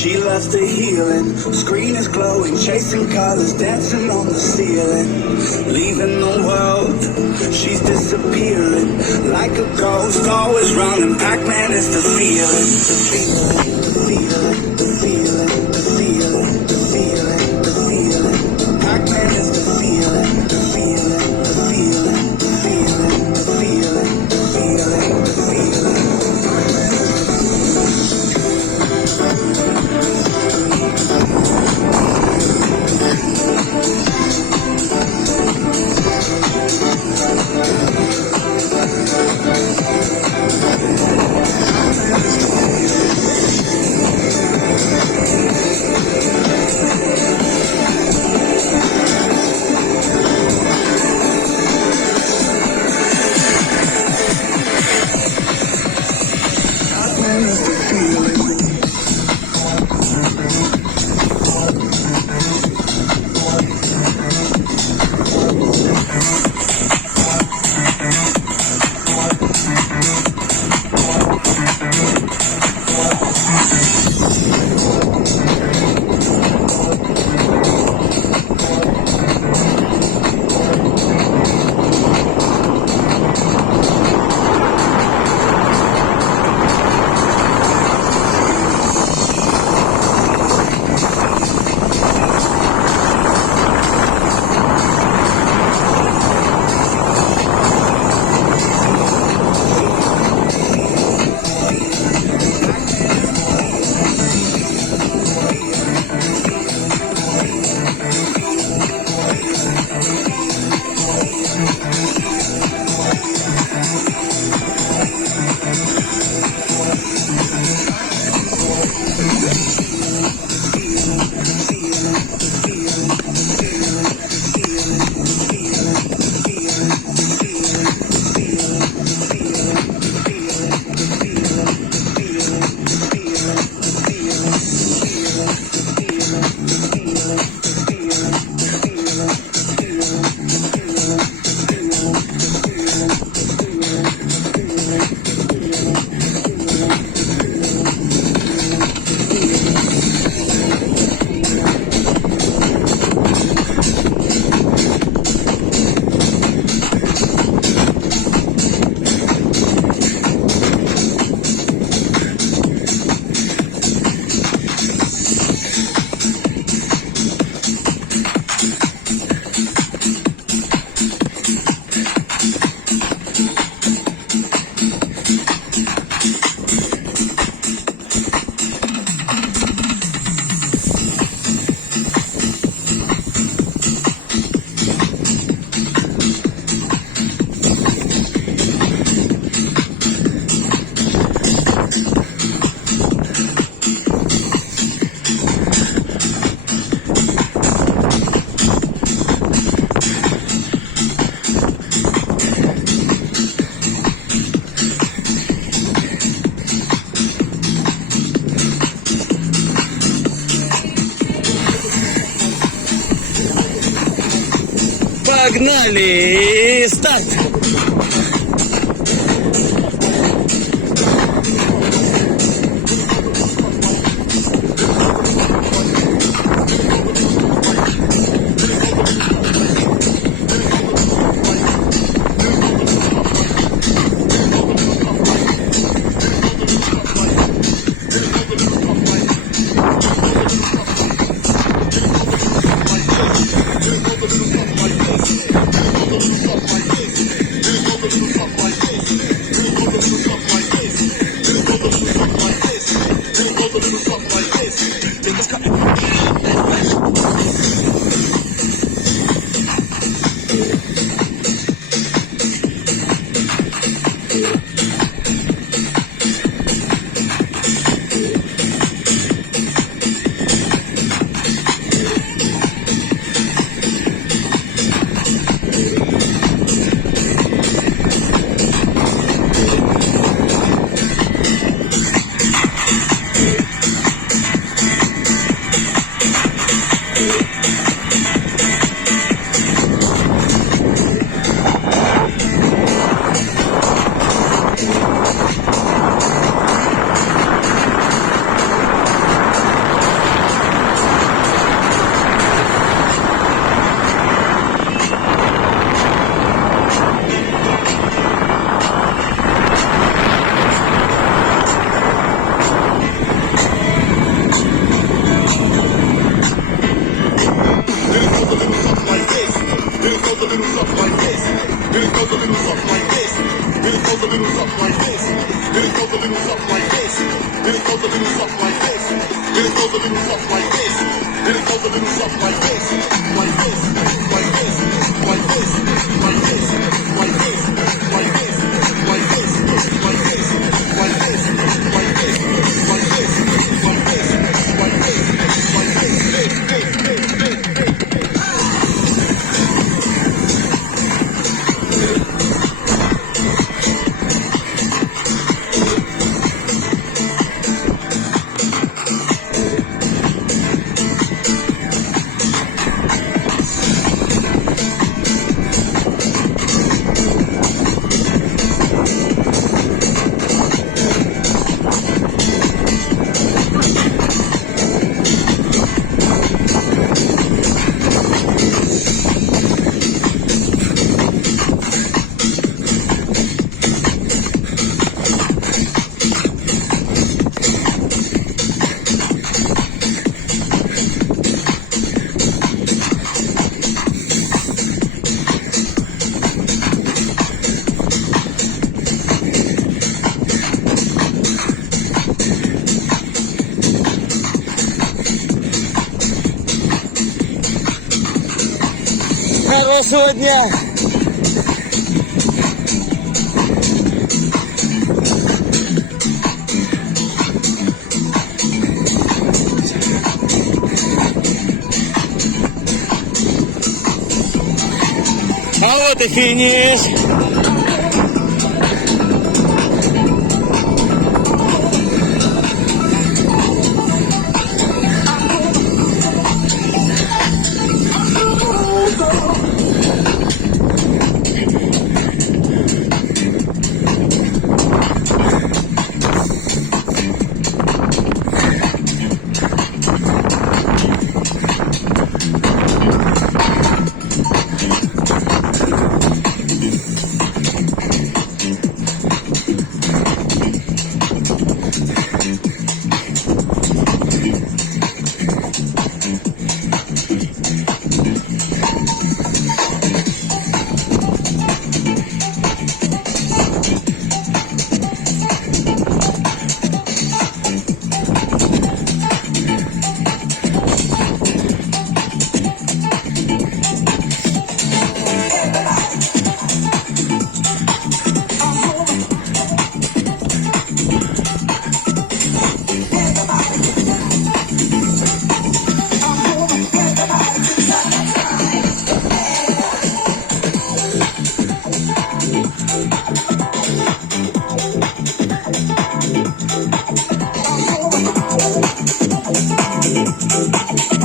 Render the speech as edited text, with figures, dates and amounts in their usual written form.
She loves the healing. Screen is glowing, chasing colors, dancing on the ceiling. Leaving the world, she's disappearing. Like a ghost, always running. Pac-Man is the feeling. The feeling, the feeling, the feeling, the feeling, the feeling, the feeling. Pac-Man is the feeling, the feeling, the feeling, the feeling, the feeling, the feeling, the feeling. Погнали! Старт! little something like this. Then it goes a little something like this. Then it goes a little something like this. Like this, like this, like this, like this, like this, like this, like this, like this, like this, like this, like this, like this, like this, like Хорошего дня! А вот и финиш! Thank you.